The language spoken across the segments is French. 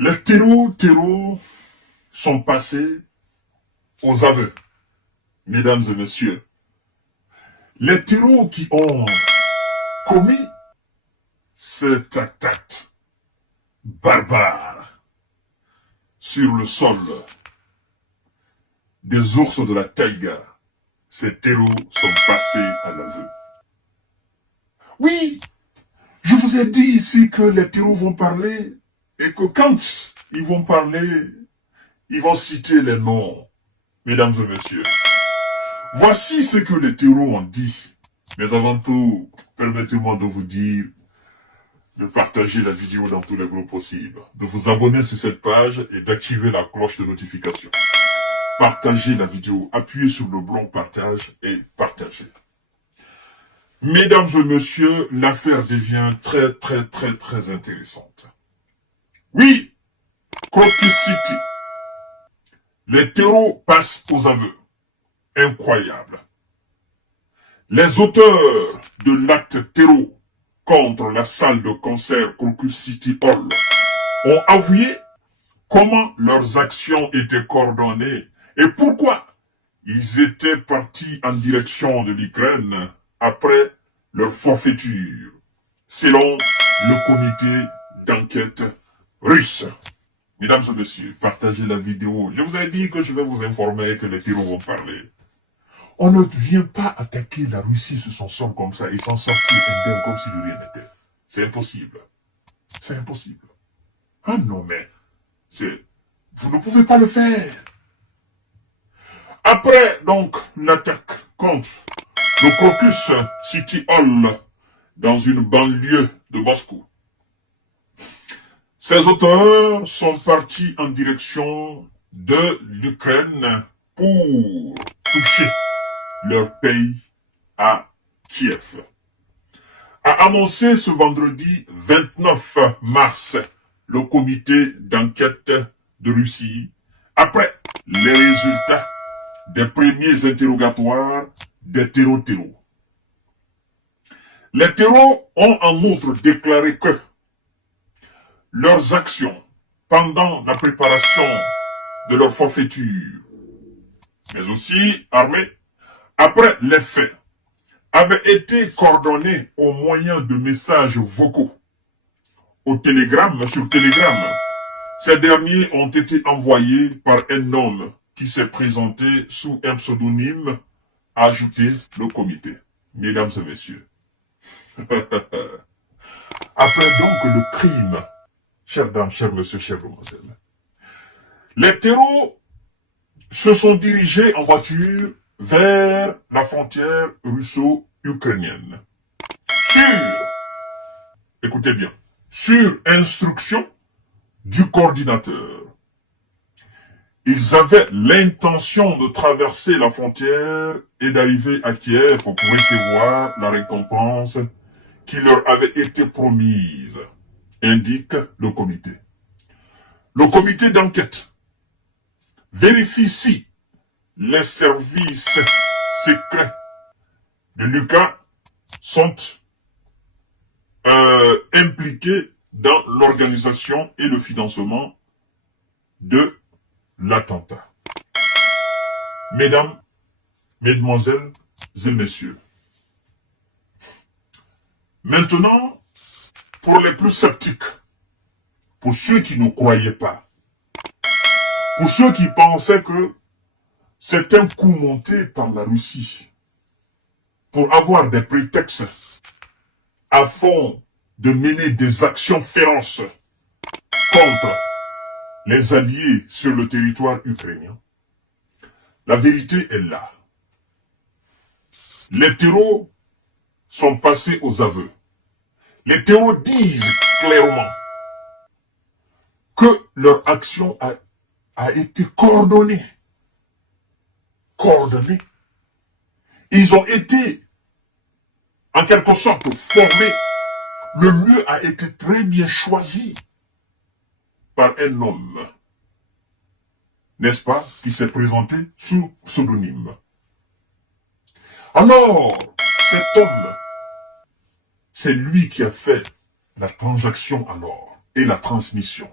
Les terreaux sont passés aux aveux, mesdames et messieurs. Les terreaux qui ont commis cet acte barbare sur le sol des ours de la taïga, ces terreaux sont passés à l'aveu. Oui, je vous ai dit ici que les terreaux vont parler et que quand ils vont parler, ils vont citer les noms, mesdames et messieurs. Voici ce que les terreaux ont dit. Mais avant tout, permettez-moi de vous dire de partager la vidéo dans tous les groupes possibles, de vous abonner sur cette page et d'activer la cloche de notification. Partagez la vidéo, appuyez sur le bouton partage et partagez. Mesdames et messieurs, l'affaire devient très intéressante. Oui, Crocus City. Les terreaux passent aux aveux. Incroyable. Les auteurs de l'acte terreau contre la salle de concert Crocus City Hall ont avoué comment leurs actions étaient coordonnées et pourquoi ils étaient partis en direction de l'Ukraine après leur forfaiture, selon le comité d'enquête russe. Mesdames et messieurs, partagez la vidéo. Je vous ai dit que je vais vous informer que les terreaux vont parler. On ne vient pas attaquer la Russie sur son sol comme ça et s'en sortir indemne comme si de rien n'était. C'est impossible. C'est impossible. Ah non, mais vous ne pouvez pas le faire. Après, donc, l'attaque contre le Crocus City Hall dans une banlieue de Moscou, ces auteurs sont partis en direction de l'Ukraine pour toucher leur pays à Kiev. A annoncé ce vendredi 29 mars le comité d'enquête de Russie après les résultats des premiers interrogatoires des terreaux. Les terreaux ont en outre déclaré que leurs actions pendant la préparation de leur forfaiture, mais aussi armées, après les faits, avaient été coordonnées au moyen de messages vocaux sur Telegram. Ces derniers ont été envoyés par un homme qui s'est présenté sous un pseudonyme, a ajouté le comité. Mesdames et messieurs. Après donc le crime, chères dames, chers messieurs, chères demoiselles, les terreaux se sont dirigés en voiture vers la frontière russo-ukrainienne. Écoutez bien, sur instruction du coordinateur. Ils avaient l'intention de traverser la frontière et d'arriver à Kiev pour recevoir la récompense qui leur avait été promise, indique le comité. Le comité d'enquête vérifie si les services secrets de Lucas sont impliqués dans l'organisation et le financement de l'attentat. Mesdames, mesdemoiselles et messieurs, maintenant, pour les plus sceptiques, pour ceux qui ne croyaient pas, pour ceux qui pensaient que c'est un coup monté par la Russie pour avoir des prétextes afin de mener des actions féroces contre les alliés sur le territoire ukrainien. La vérité est là. Les terreaux sont passés aux aveux. Les terreaux disent clairement que leur action a été coordonnée. Ils ont été, en quelque sorte, formés. Le lieu a été très bien choisi par un homme, n'est-ce pas, qui s'est présenté sous pseudonyme. Alors, cet homme, c'est lui qui a fait la transaction alors et la transmission.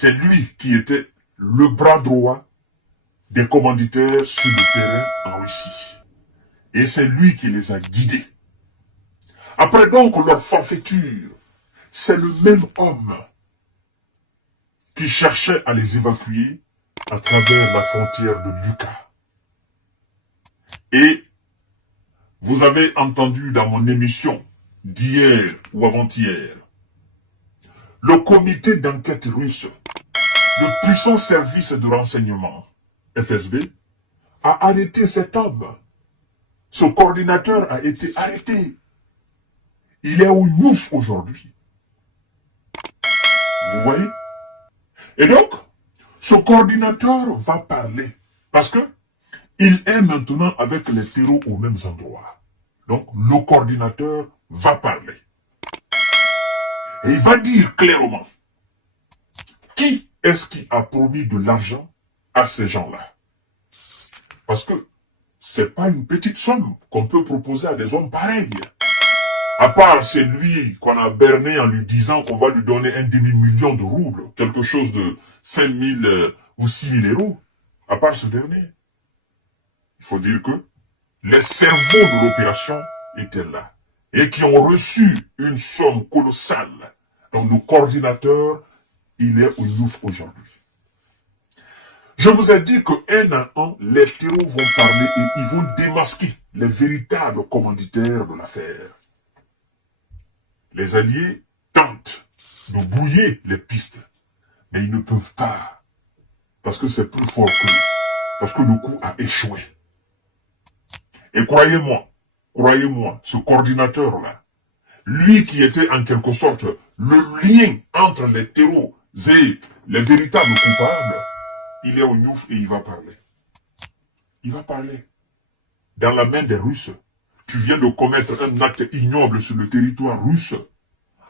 c'est lui qui était le bras droit des commanditaires sur le terrain en Russie. Et c'est lui qui les a guidés. Après donc leur forfaiture, c'est le même homme qui cherchait à les évacuer à travers la frontière de Lucas. Et vous avez entendu dans mon émission d'hier ou avant-hier, le comité d'enquête russe, le puissant service de renseignement, FSB, a arrêté cet homme. Ce coordinateur a été arrêté. Il est au Youf aujourd'hui. Vous voyez? Et donc, ce coordinateur va parler. Parce que il est maintenant avec les terreaux aux mêmes endroits. Donc, le coordinateur va parler. Et il va dire clairement qui est-ce qui a promis de l'argent à ces gens-là. Parce que c'est pas une petite somme qu'on peut proposer à des hommes pareils. À part celui qu'on a berné en lui disant qu'on va lui donner un demi-million de roubles, quelque chose de 5 000 ou 6 000 euros. À part ce dernier. Il faut dire que les cerveaux de l'opération étaient là et qui ont reçu une somme colossale. Donc le coordinateur, il est au Youf aujourd'hui. Je vous ai dit que un à un, les terreaux vont parler et ils vont démasquer les véritables commanditaires de l'affaire. Les alliés tentent de brouiller les pistes, mais ils ne peuvent pas, parce que c'est plus fort qu'eux, parce que le coup a échoué. Et croyez-moi, ce coordinateur-là, lui qui était en quelque sorte le lien entre les terreaux et les véritables coupables, il est au Youf et il va parler. Il va parler. Dans la main des Russes, tu viens de commettre un acte ignoble sur le territoire russe,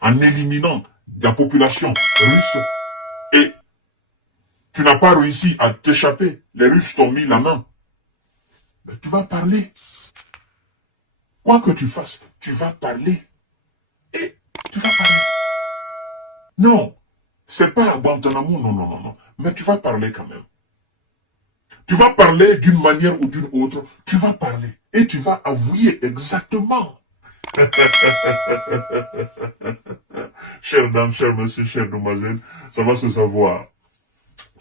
en éliminant la population russe, et tu n'as pas réussi à t'échapper. Les Russes t'ont mis la main. Mais tu vas parler. Quoi que tu fasses, tu vas parler. Et tu vas parler. Non, c'est pas à Guantanamo, non. Mais tu vas parler quand même. Tu vas parler d'une manière ou d'une autre. Tu vas parler. Et tu vas avouer exactement. Chères dames, chers messieurs, chères demoiselles, ça va se savoir.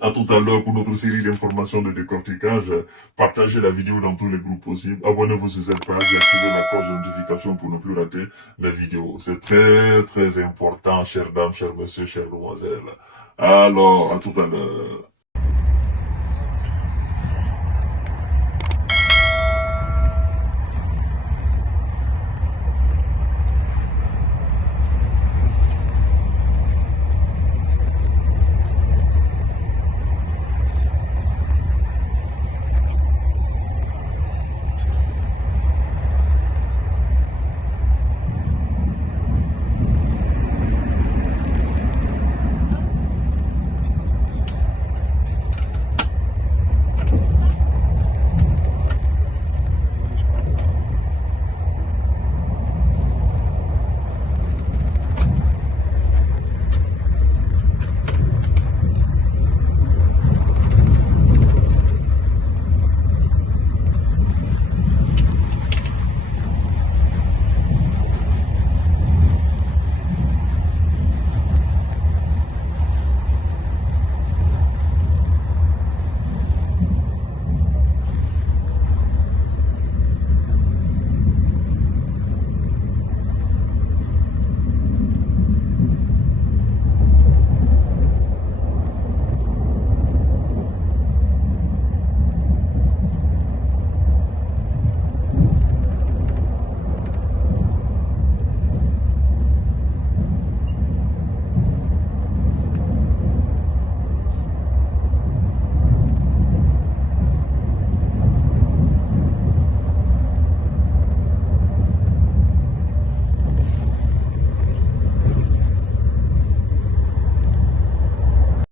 À tout à l'heure pour notre série d'informations de décortiquage. Partagez la vidéo dans tous les groupes possibles. Abonnez-vous sur cette page et activez la cloche de notification pour ne plus rater mes vidéos. C'est très très important, chères dames, chers messieurs, chères demoiselles. Alors, à tout à l'heure.